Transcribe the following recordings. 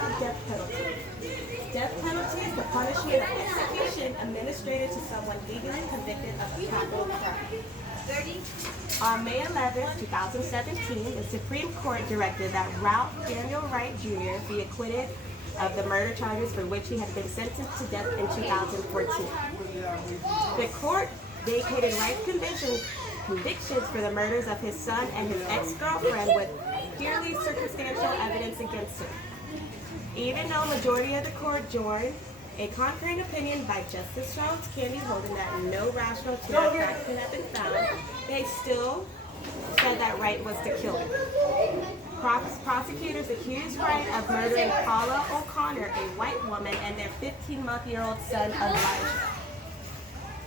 about death penalty. Death penalty is the punishment of execution administered to someone legally convicted of a capital crime. On May 11, 2017, the Supreme Court directed that Ralph Daniel Wright Jr. be acquitted of the murder charges for which he had been sentenced to death in 2014. The court vacated Wright's convictions for the murders of his son and his ex-girlfriend with purely circumstantial evidence against him. Even though a majority of the court joined a concurring opinion by Justice Charles Kennedy holding that no rational chain of facts could have been found, they still said that Wright was the killer. Prosecutors accused Wright of murdering Paula O'Connor, a white woman, and their 15-month-old son, Elijah.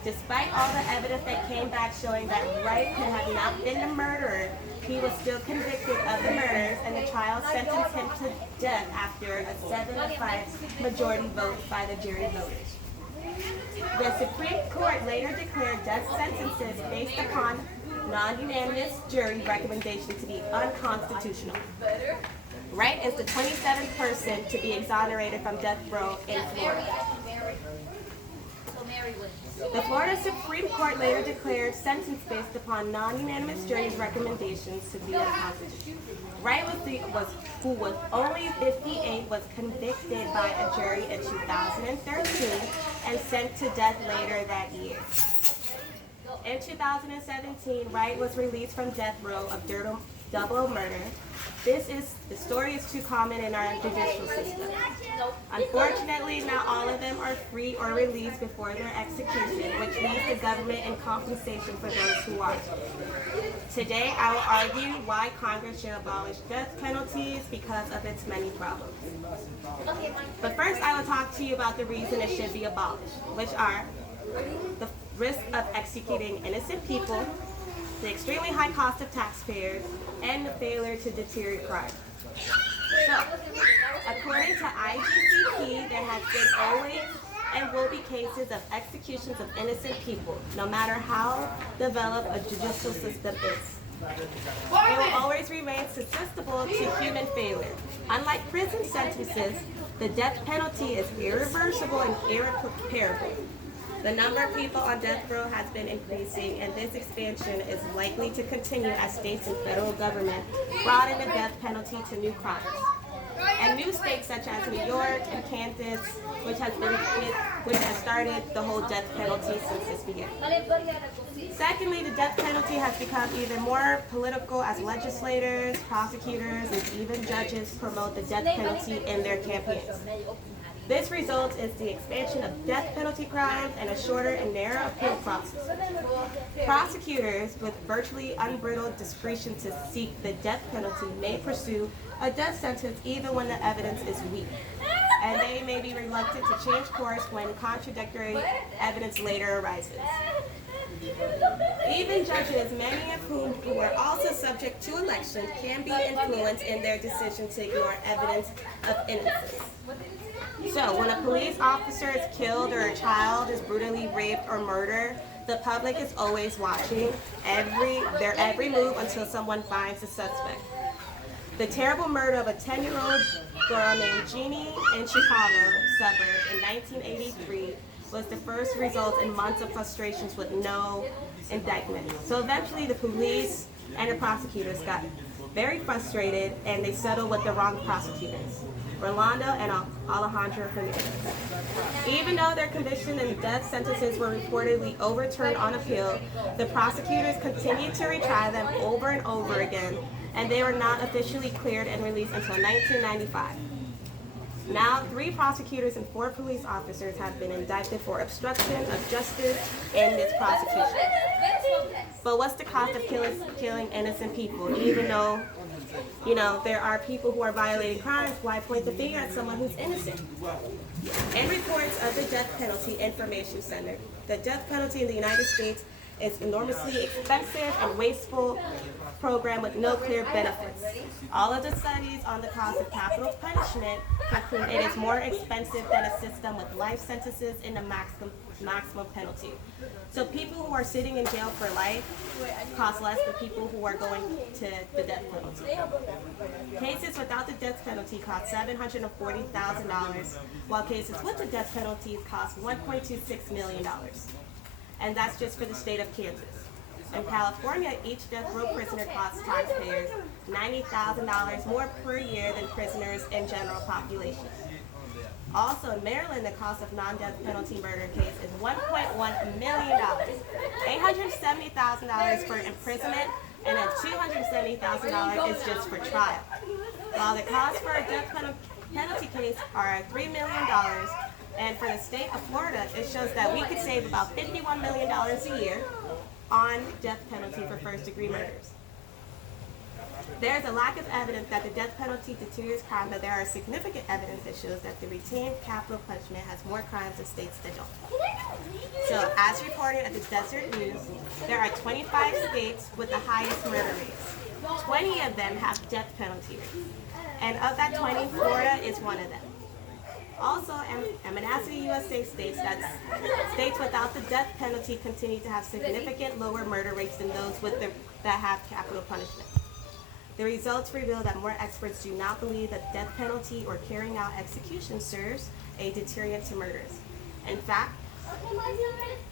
Despite all the evidence that came back showing that Wright could have not been the murderer, he was still convicted of the murders, and the trial sentenced him to death after a 7-5 majority vote by the jury voters. The Supreme Court later declared death sentences based upon non-unanimous jury recommendation to be unconstitutional. Wright is the 27th person to be exonerated from death row in Florida. The Florida Supreme Court later declared sentence based upon non-unanimous jury's recommendations to be unconstitutional. Wright who was only 58, was convicted by a jury in 2013 and sent to death later that year. In 2017, Wright was released from death row of double murder. The story is too common in our judicial system. Unfortunately, not all of them are free or released before their execution, which leaves the government in compensation for those who are. Today, I will argue why Congress should abolish death penalties because of its many problems. But first, I will talk to you about the reason it should be abolished, which are the risk of executing innocent people, the extremely high cost of taxpayers, and the failure to deter crime. So, according to IGCP, there has been always and will be cases of executions of innocent people, no matter how developed a judicial system is. It will always remain susceptible to human failure. Unlike prison sentences, the death penalty is irreversible and irreparable. The number of people on death row has been increasing, and this expansion is likely to continue as states and federal government broaden the death penalty to new crimes. And new states such as New York and Kansas, which has started the whole death penalty since this began. Secondly, the death penalty has become even more political as legislators, prosecutors, and even judges promote the death penalty in their campaigns. This results in the expansion of death penalty crimes and a shorter and narrower appeal process. Prosecutors, with virtually unbridled discretion to seek the death penalty, may pursue a death sentence even when the evidence is weak, and they may be reluctant to change course when contradictory evidence later arises. Even judges, many of whom are also subject to election, can be influenced in their decision to ignore evidence of innocence. So, when a police officer is killed or a child is brutally raped or murdered, the public is always watching their every move until someone finds the suspect. The terrible murder of a 10-year-old girl named Jeannie in Chicago suburb in 1983 was the first result in months of frustrations with no indictment. So eventually the police and the prosecutors got very frustrated and they settled with the wrong prosecutors, Rolando and Alejandro Hernandez. Even though their conviction and death sentences were reportedly overturned on appeal, the prosecutors continued to retry them over and over again, and they were not officially cleared and released until 1995. Now, 3 prosecutors and 4 police officers have been indicted for obstruction of justice in this prosecution. But what's the cost of killing innocent people? Even though, there are people who are violating crimes, why point the finger at someone who's innocent? In reports of the Death Penalty Information Center, the death penalty in the United States is enormously expensive and wasteful program with no clear benefits. All of the studies on the cost of capital punishment conclude it is more expensive than a system with life sentences and a maximum penalty. So people who are sitting in jail for life cost less than people who are going to the death penalty. Cases without the death penalty cost $740,000, while cases with the death penalty cost $1.26 million. And that's just for the state of Kansas. In California, each death row prisoner costs taxpayers $90,000 more per year than prisoners in general population. Also, in Maryland, the cost of non-death penalty murder case is $1.1 million, $870,000 for imprisonment, and then $270,000 is just for trial. While the costs for a death penalty case are $3 million, and for the state of Florida, it shows that we could save about $51 million a year on death penalty for first-degree murders. There is a lack of evidence that the death penalty deteriorates crime, but there are significant evidence that shows that the retained capital punishment has more crimes in states that don't. So, as reported at the Desert News, there are 25 states with the highest murder rates. 20 of them have death penalty rates. And of that 20, Florida is one of them. Also, Manassas USA states that states without the death penalty continue to have significant lower murder rates than those that have capital punishment. The results reveal that more experts do not believe that death penalty or carrying out execution serves a deterrent to murders. In fact,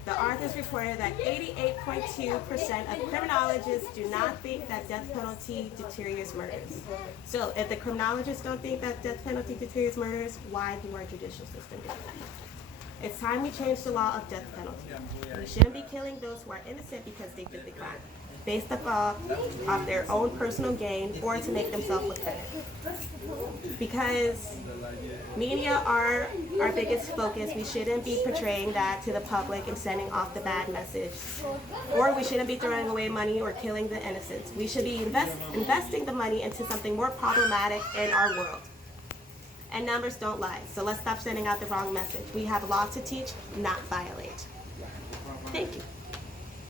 the authors reported that 88.2% of criminologists do not think that death penalty deteriorates murders. So if the criminologists don't think that death penalty deteriorates murders, why do our judicial system do that? It's time we change the law of death penalty. We shouldn't be killing those who are innocent because they did the crime, based off their own personal gain or to make themselves look better. Because media are our biggest focus, we shouldn't be portraying that to the public and sending off the bad message. Or we shouldn't be throwing away money or killing the innocents. We should be investing the money into something more problematic in our world. And numbers don't lie, so let's stop sending out the wrong message. We have law to teach, not violate.